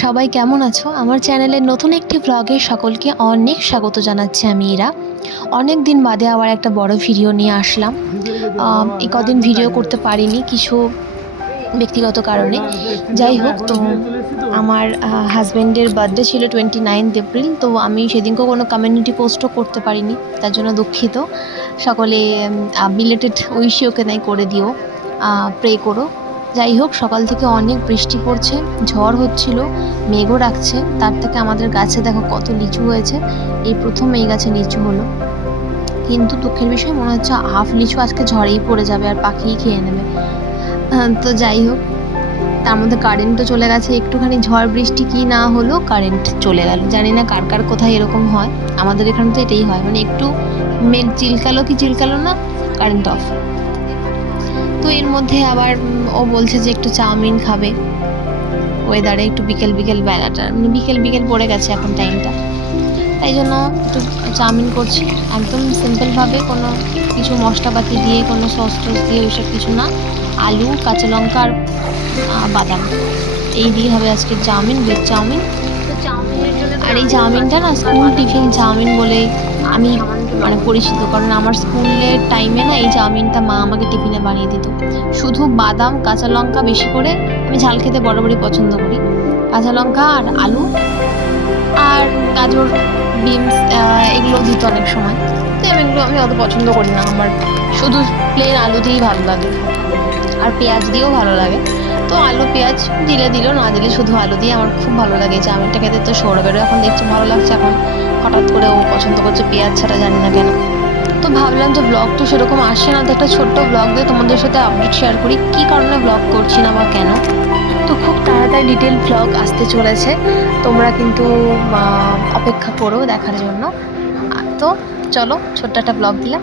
সবাই কেমন আছো? আমার চ্যানেলের নতুন একটি ব্লগে সকলকে অনেক স্বাগত জানাচ্ছি আমি ইরা। অনেক দিন বাদে আবার একটা বড় ভিডিও নিয়ে আসলাম। এই কদিন ভিডিও করতে পারিনি কিছু ব্যক্তিগত কারণে। যাই হোক, তো আমার হাজব্যান্ডের বার্থডে ছিল 29 এপ্রিল। তো আমি সেদিনকেও কোনো কমিউনিটি পোস্টও করতে পারিনি, তার জন্য দুঃখিত। সকলে বিলেটেড উইশই ওকে নাই করে দিও, প্রে করো। যাই হোক, সকাল থেকে অনেক বৃষ্টি পড়ছে, ঝড় হচ্ছিল, মেঘও রাখছে। তার থেকে আমাদের গাছে দেখো কত লিচু হয়েছে। এই প্রথম এই গাছে লিচু হলো, কিন্তু দুঃখের বিষয় মনে হচ্ছে হাফ লিচু আজকে ঝড়েই পড়ে যাবে আর পাখিই খেয়ে নেবে। তো যাই হোক, তার মধ্যে কারেন্টও চলে গেছে। একটুখানি ঝড় বৃষ্টি কি না হলো কারেন্ট চলে গেল। জানি না কার কার কোথায় এরকম হয়, আমাদের এখানে তো এটাই হয়, মানে একটু মেঘ চিলকালো না, কারেন্ট অফ। তো এর মধ্যে আবার ও বলছে যে একটু চাউমিন খাবে ওয়েদারে, একটু বিকেল বেলাটা, মানে বিকেল পড়ে গেছে এখন টাইমটা, তাই জন্য একটু চাউমিন করছি। একদম সিম্পলভাবে, কোনো কিছু মশলাপাতি দিয়ে, কোনো সস টস দিয়ে ওইসব কিছু না। আলু, কাঁচা লঙ্কা আর বাদাম, এই দিয়ে হবে আজকে চাউমিন, ভেজ চাউমিন। আর এই চাউমিনটা না স্কুল টিফিন চাউমিন বলে আমি মানে পরিচিত, কারণ আমার স্কুলের টাইমে না এই চাউমিনটা মা আমাকে টিফিনে বানিয়ে দিত। শুধু বাদাম, কাঁচা লঙ্কা, বেশি করে আমি ঝাল খেতে বরাবরই পছন্দ করি, কাঁচা লঙ্কা আর আলু আর গাজর, বিনস, এগুলো দিত অনেক সময়। তো আমি অত পছন্দ করি না, আমার শুধু প্লেন আলু দিয়েই ভালো লাগে, আর পেঁয়াজ দিয়েও ভালো লাগে। তো আলু পেঁয়াজ দিল, না দিলে শুধু আলু দিয়ে আমার খুব ভালো লাগে এই চাউমিনটা খেতে। তো সৌরভেরও এখন দেখছি ভালো লাগছে, এখন হঠাৎ করে ও পছন্দ করছে পেঁয়াজ ছাড়া, জানি না কেন। তো ভাবলাম যে ব্লগ তো সেরকম আসে না, তো একটা ছোট্ট ব্লগ দিয়ে তোমাদের সাথে আপডেট শেয়ার করি, কী কারণে ব্লগ করছি না বা কেন। তো খুব তাড়াতাড়ি ডিটেল ব্লগ আসতে চলেছে, তোমরা কিন্তু অপেক্ষা করো দেখার জন্য। তো চলো, ছোট্ট একটা ব্লগ দিলাম।